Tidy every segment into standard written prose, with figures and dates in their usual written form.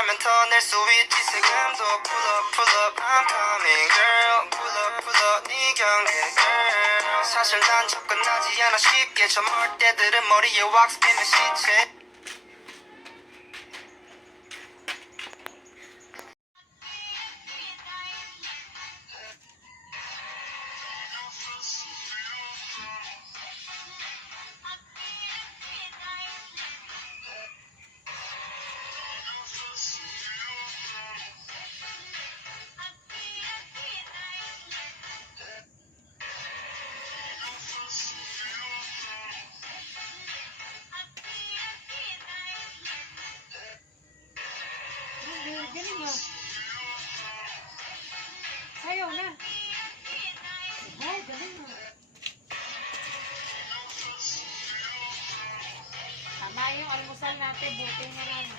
나면 더 낼 수 있지 세금도 pull up pull up I'm coming girl pull up pull up 네 경계 girl 사실 난 접근하지 않아 쉽게 저 멀때들은 머리에 왁스 빼면 시체 Galing mo. Sayaw na. Oh, galing mo. Tama yung almusal natin. Buting na lang.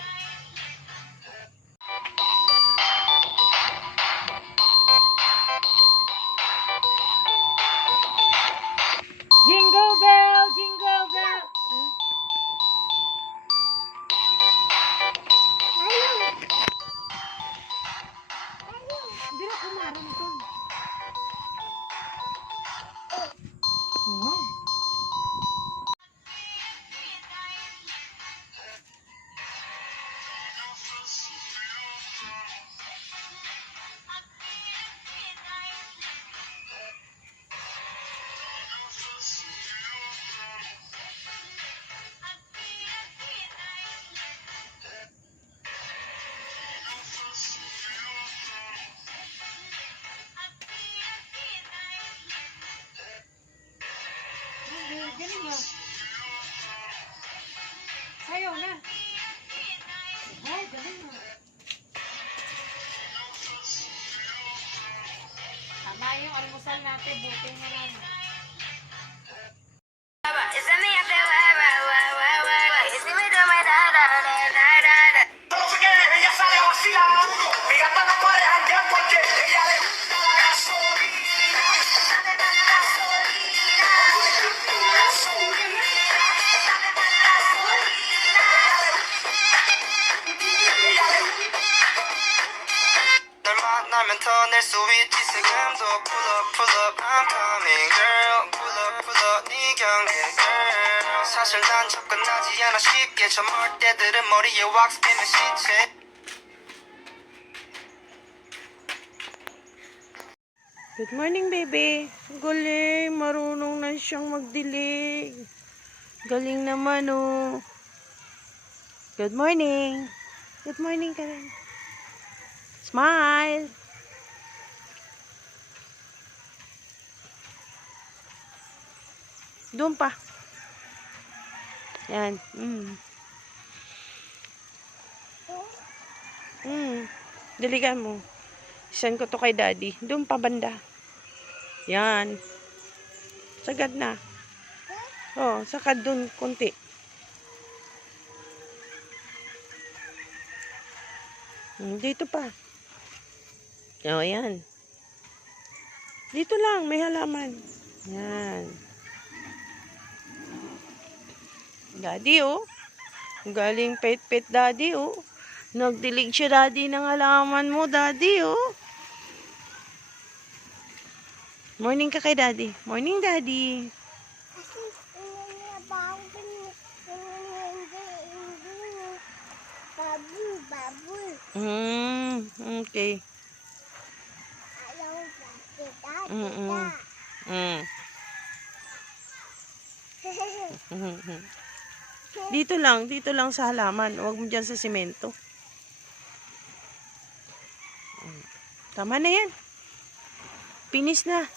Jingle bell, jingle bell. Hindi na kumarang ito. Oh. Galing mo. Sayaw na. Oh, galing mo. Tama yung almusal natin. Buting na lang. 나면 더 낼 수 있지 세금도 pull up pull up I'm coming girl pull up pull up 네 경계 girl 사실 난 접근하지 않아 쉽게 저 멀때들은 머리에 왁스 빼면 시체 Good morning, baby. Galing. Marunong na siyang magdilig. Galing naman, oh. Good morning. Good morning, Karen. Smile. Doon pa. Yan. Diligan mo. Send ko to kay daddy. Doon pa banda. Yan. Sagad na. Oh, sagad doon konti. Dito pa. Oh, yan. Dito lang, may halaman. Yan. Daddy, oh. Galing pet-pet daddy, oh. Nagdilig siya daddy ng halaman mo, daddy, oh. Morning ka kay daddy. Morning, daddy. Okay. Dito lang sa halaman. Huwag mo dyan sa simento. Tama na yan. Finish na.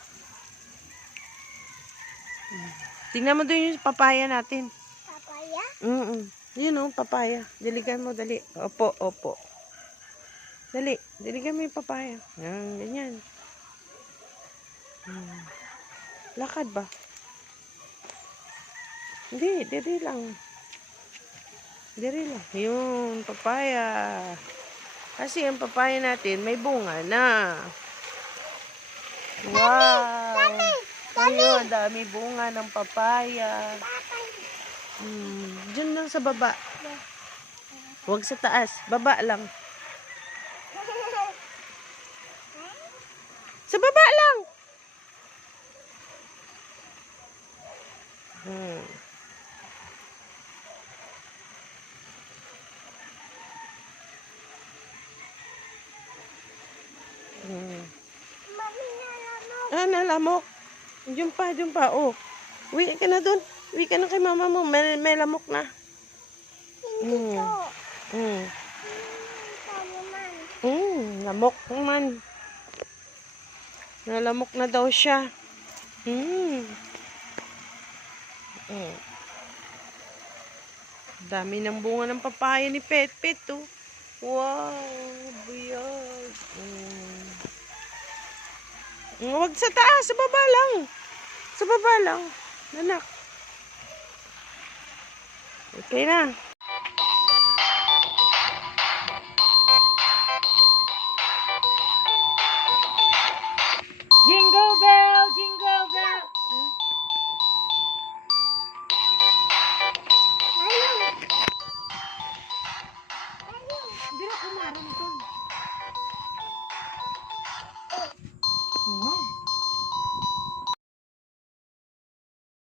Tingnan mo doon yung papaya natin. Papaya? Yun o, papaya. Diligan mo, dali. Opo, opo. Dali. Diligan mo yung papaya. Yan, ganyan. Lakad ba? Hindi, diri lang. Diri lang. Yun, papaya. Kasi ang papaya natin, may bunga na. Wow! Ayun, dami bunga ng papaya. Diyan lang sa baba. Huwag sa taas. Baba lang. Sa baba lang. Hmm. Hmm. Mami, nalamok. Ah, nalamok. Diyan pa. Oh. Uwi ka na dun. Uwi ka na kay mama mo. May lamok na. Hindi Hmm. to. Hmm. Ito naman. Lamok naman. Nalamok na daw siya. Dami ng bunga ng papaya ni Pet oh. Wow, buyag. Huwag sa taas, sa baba lang. Sa baba lang. Anak. Okay na.